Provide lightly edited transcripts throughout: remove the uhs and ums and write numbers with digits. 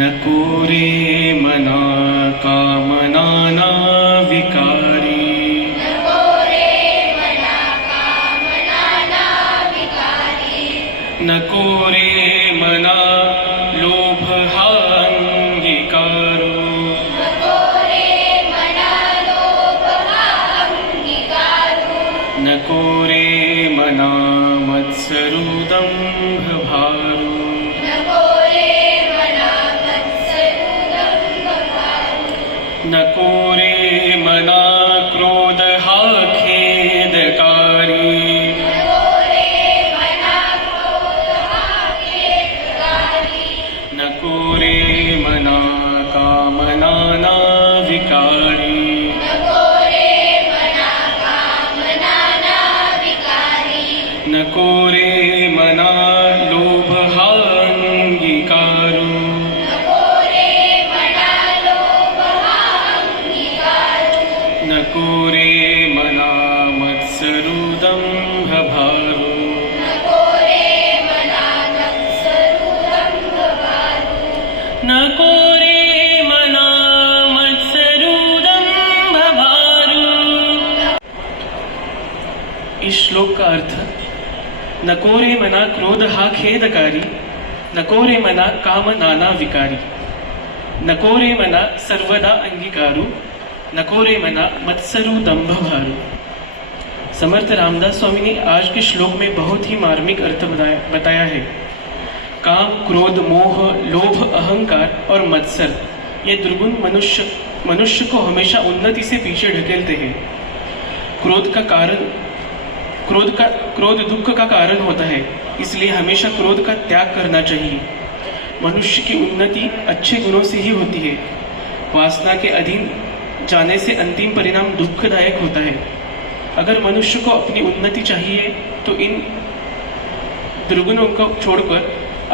नको रे मना कामनाना विकारी, नको रे मना लोभ हा अंगीकारू, नको रे मना मत्सरू दंभ भारू, नको रे मना क्रोध हा खेदकारी, नको रे मना कामनाना विकारी, नको रे मना लोभ हा अंगीकारू, नको रे मना मत्सरू दंभ भारू, नको रे मना मत्सरू दंभ भारू। इस श्लोक का अर्थ, नको रे मना क्रोध हा खेदकारी, नको रे मना काम नाना विकारी, नको रे मना सर्वदा अंगीकारू, नको रे मना मत्सरू दंभ भारू। समर्थ रामदास स्वामी ने आज के श्लोक में बहुत ही मार्मिक अर्थ बताया है। काम, क्रोध, मोह, लोभ, अहंकार और मत्सर ये दुर्गुण मनुष्य को हमेशा उन्नति से पीछे ढकेलते हैं। क्रोध दुख का कारण होता है, इसलिए हमेशा क्रोध का त्याग करना चाहिए। मनुष्य की उन्नति अच्छे गुणों से ही होती है। वासना के अधीन जाने से अंतिम परिणाम दुखदायक होता है। अगर मनुष्य को अपनी उन्नति चाहिए तो इन दुर्गुणों को छोड़कर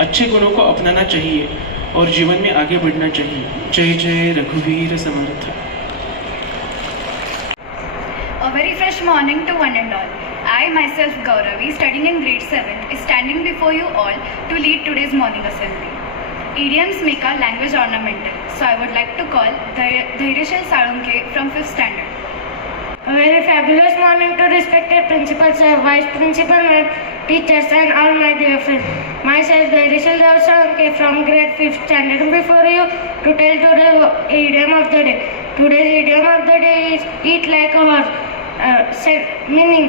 अच्छे गुणों को अपनाना चाहिए और जीवन में आगे बढ़ना चाहिए। जय जय रघुवीर समर्थ। A very fresh morning to one and all. I myself, Gauravi, studying in grade 7, is standing before you all to lead today's morning assembly. Idioms make our language ornamental, so I would like to call Dhaireshal Salunke from 5th standard. A very fabulous morning to respected principal sir, vice principal ma'am, teachers and all my dear friends. Myself, Dhaireshal Salunke from grade 5th standard before you to tell today's idiom of the day. Today's idiom of the day is eat like a horse. Meaning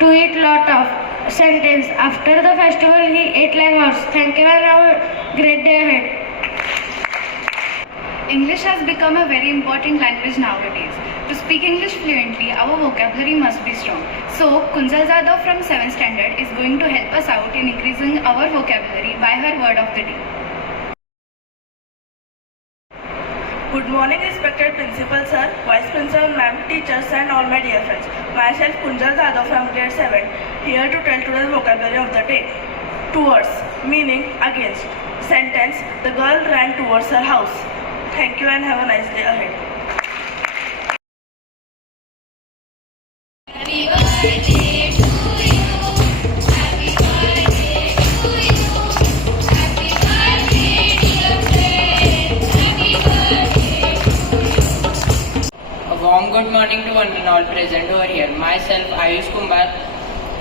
to eat lot of. Sentence, after the festival he ate like horse. Thank you and have a great day ahead. English has become a very important language nowadays. To speak English fluently, our vocabulary must be strong. So, Kunjal Jadhav from 7th standard is going to help us out in increasing our vocabulary by her word of the day. Good morning, respected principal sir, vice principal ma'am, teachers and all my dear friends. Myself Kunjal Jadhav from grade 7, here to tell today's vocabulary of the day. Towards, meaning against. Sentence, the girl ran towards her house. Thank you and have a nice day ahead. Happy birthday to you. Happy birthday to you. Happy birthday, dear friend. Happy birthday to you. A warm good morning to one and all present over here. Myself, Ayush Kumar.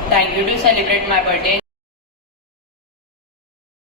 Thank you to celebrate my birthday